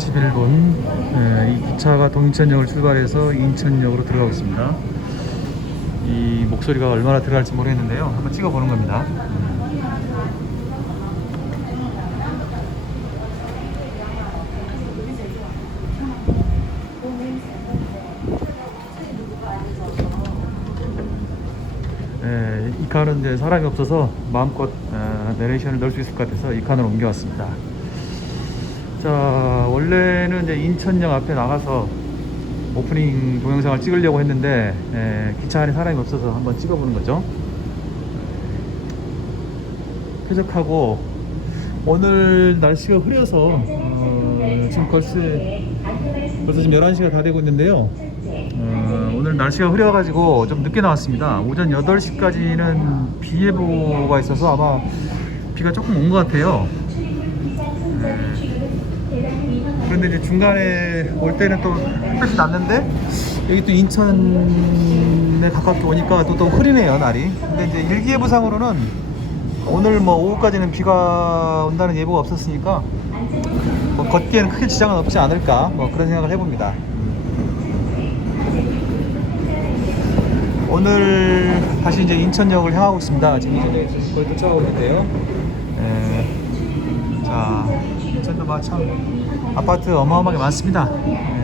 10시 41분 예, 이 기차가 동인천역을 출발해서 인천역으로 들어가고 있습니다. 이 목소리가 얼마나 들어갈지 모르겠는데요. 한번 찍어보는 겁니다. 예, 이 칸은 이제 사람이 없어서 마음껏 어, 내레이션을 넣을 수 있을 것 같아서 이 칸으로 옮겨왔습니다. 자, 원래는 이제 인천역 앞에 나가서 오프닝 동영상을 찍으려고 했는데 예, 기차 안에 사람이 없어서 한번 찍어보는 거죠. 쾌적하고 오늘 날씨가 흐려서 어, 지금 벌써 벌써 지금 11시가 다 되고 있는데요. 어, 오늘 날씨가 흐려가지고 좀 늦게 나왔습니다. 오전 8시까지는 비 예보가 있어서 아마 비가 조금 온 것 같아요. 네. 그런데 이제 중간에 올 때는 또 햇볕이 났는데 여기 또 인천에 가깝게 오니까 또, 또 흐리네요 날이. 근데 이제 일기예보상으로는 오늘 뭐 오후까지는 비가 온다는 예보가 없었으니까 뭐 걷기에는 크게 지장은 없지 않을까 뭐 그런 생각을 해봅니다. 오늘 다시 이제 인천역을 향하고 있습니다. 지금 인천역에 거의 도착하고 있는데요. 예. 자, 인천도 마참 아파트 어마어마하게 많습니다. 예.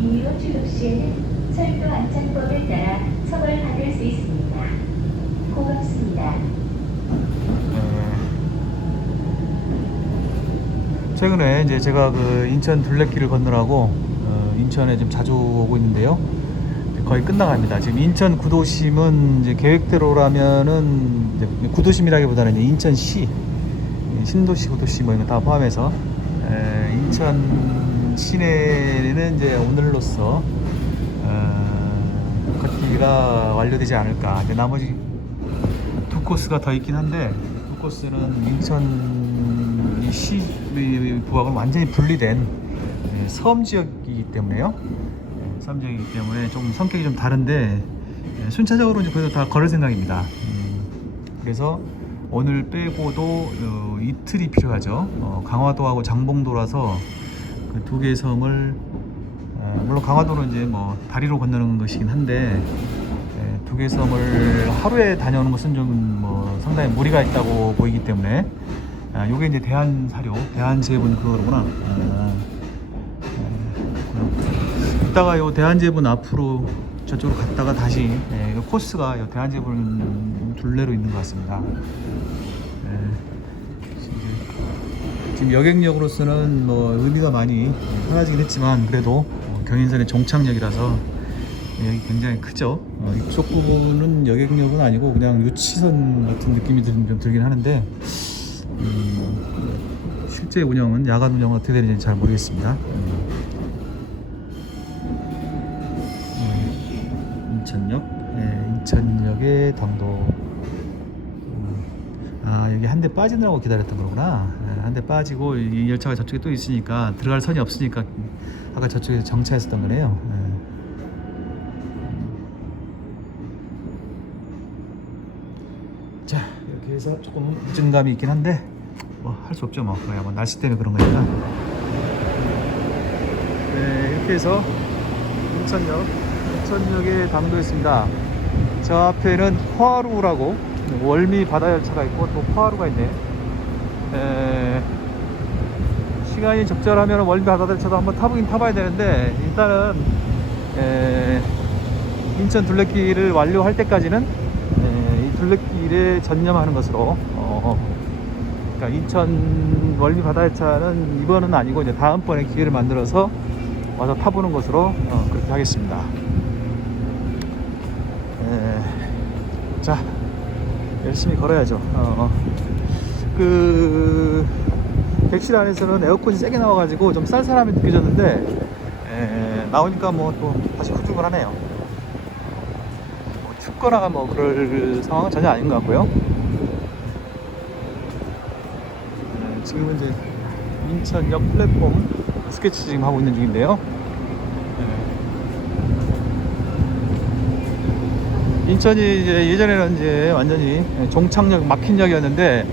이후 출국 시에는 철도 안전법에 따라 처벌받을 수 있습니다. 고맙습니다. 예. 최근에 이제 제가 그 인천 둘레길을 건너라고 어, 인천에 좀 자주 오고 있는데요. 거의 끝나갑니다. 지금 인천 구도심은 이제 계획대로라면은 구도심이라기보다는 이제 인천시, 신도시, 구도시 뭐 이런 거 다 포함해서 에, 인천 시내는 이제 오늘로써 어, 걷기가 완료되지 않을까. 이제 나머지 두 코스가 더 있긴 한데 두 코스는 인천 이시 부하고는 완전히 분리된 예, 섬 지역이기 때문에요. 예, 섬 지역이기 때문에 좀 성격이 좀 다른데 예, 순차적으로 이제 그래도 다 걸을 생각입니다. 음, 그래서 오늘 빼고도 어, 이틀이 필요하죠. 어, 강화도하고 장봉도라서 그 두 개의 섬을 어, 물론 강화도는 이제 뭐 다리로 건너는 것이긴 한데 예, 두 개의 섬을 하루에 다녀오는 것은 좀 뭐 상당히 무리가 있다고 보이기 때문에 아, 요게 이제 대한 사료, 대한 제분 그거구나. 아, 예, 이따가 요 대한 제분 앞으로 저쪽으로 갔다가 다시 예, 그 코스가 요 대한제분 둘레로 있는 것 같습니다. 예, 지금- 여객역으로서는 뭐 의미가 많이 사라지긴 했지만 그래도 어, 경인선의 종착역이라서 예, 여기 굉장히 크죠. 어, 이쪽 부분은 여객역은 아니고 그냥 유치선 같은 느낌이 들, 좀 들긴 하는데 음, 실제 운영은 야간 운영은 어떻게 되는지 잘 모르겠습니다. 음. 음, 인천역, 예, 인천역의 당도. 음, 아 여기 한 대 빠지느라고 기다렸던 거구나. 예, 한대 빠지고 이 열차가 저쪽에 또 있으니까 들어갈 선이 없으니까 아까 저쪽에 정차했었던 거네요. 예. 자 이렇게 해서 조금 우증감이 있긴 한데 뭐 할 수 없죠 뭐 그냥 뭐 날씨 때문에 그런 거니까 네 이렇게 해서 인천역 인천역에 당도했습니다. 저 앞에는 포하루라고 월미 바다 열차가 있고 또 포하루가 있네 에, 시간이 적절하면 월미 바다 열차도 한번 타보긴 타봐야 되는데 일단은 에, 인천 둘레길을 완료할 때까지는 에, 이 둘레길에 전념하는 것으로 어, 그러니까 인천 월미 바다 열차는 이번은 아니고 이제 다음번에 기회를 만들어서 와서 타보는 것으로 어, 그렇게 하겠습니다. 에, 자 열심히 걸어야죠. 어, 어. 그 객실 안에서는 에어컨이 세게 나와가지고 좀 쌀쌀함이 느껴졌는데 에, 나오니까 뭐 또 다시 후줄근하네요. 뭐 춥거나 뭐 그럴 상황은 전혀 아닌 것 같고요. 네, 지금은 이제 인천역 플랫폼 스케치 지금 하고 있는 중인데요. 네. 인천이 이제 예전에는 이제 완전히 종착역 막힌 역이었는데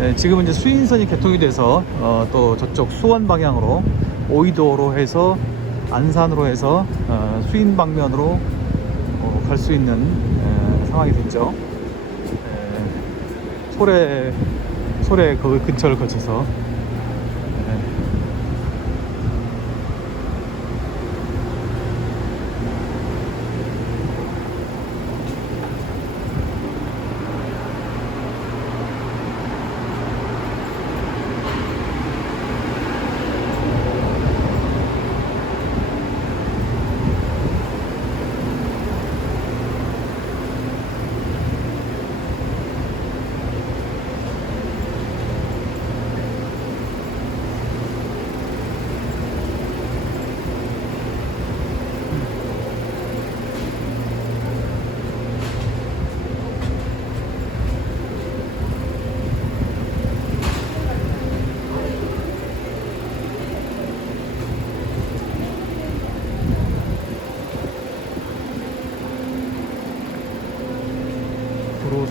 예, 지금은 이제 수인선이 개통이 돼서 어, 또 저쪽 수원 방향으로 오이도로 해서 안산으로 해서 어, 수인 방면으로 어, 갈수 있는 예, 상황이 됐죠. 예, 소래 소래 그 근처를 거쳐서 예.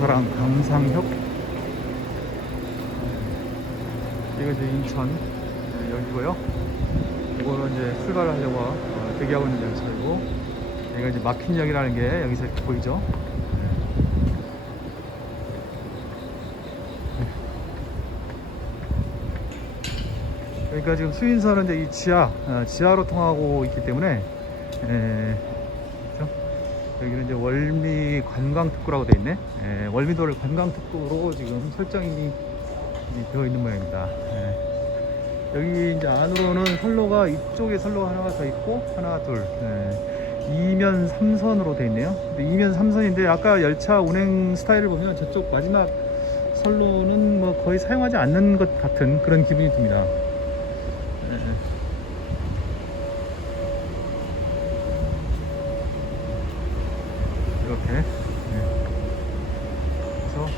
도로사랑 강상혁. 이거 이제 인천. 네, 여기고요. 이거는 이제 출발을 하려고 어, 대기하고 있는 열차이고. 여기가 이제 막힌 역이라는 게 여기서 이렇게 보이죠? 그러니까 지금 수인선은 이제 이 지하 어, 지하로 통하고 있기 때문에 에, 그죠? 여기는 이제 월미 관광특구라고 돼 있네. 예, 월미도를 관광특구로 지금 설정이 이 되어 있는 모양입니다. 예. 여기 이제 안으로는 선로가 이쪽에 선로가 하나가 더 있고 하나 둘. 예. 2면 3선으로 돼 있네요. 근데 2면 3선인데 아까 열차 운행 스타일을 보면 저쪽 마지막 선로는 뭐 거의 사용하지 않는 것 같은 그런 기분이 듭니다. 예. 이렇게 네. 그래서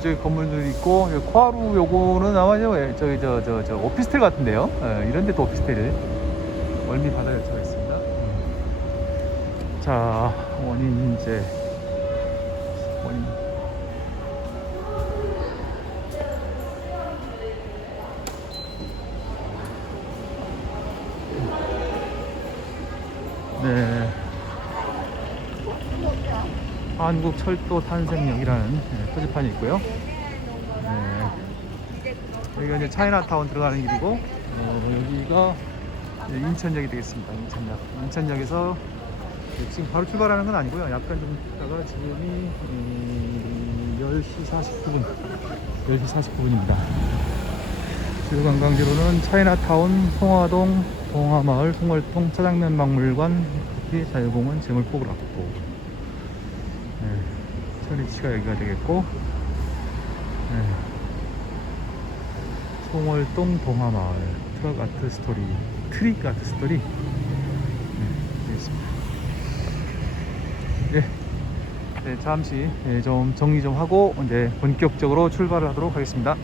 이쪽에 건물들이 있고 여기 코하루 요거는 아마 저 예, 저기 저 저 저 오피스텔 같은데요. 예, 이런 데도 오피스텔 월미 바다 열차가 있습니다. 자 원인 이제 원인 한국 철도 탄생역이라는 네, 표지판이 있고요. 네. 여기가 이제 차이나타운 들어가는 길이고 어, 여기가 인천역이 되겠습니다. 인천역. 인천역에서 네, 지금 바로 출발하는 건 아니고요. 약간 좀 있다가 지금이 음, 10시 49분. 10시 49분입니다. 주요 관광지로는 차이나타운, 송화동, 동화마을, 송월동, 짜장면 박물관, 자유공원, 재물포 락도 네, 천리치가 여기가 되겠고 네. 송월동 동화마을 트럭 아트 스토리 트릭 아트 스토리 네, 되겠습니다 예. 네, 잠시 예, 좀 정리 좀 하고 이제 본격적으로 출발을 하도록 하겠습니다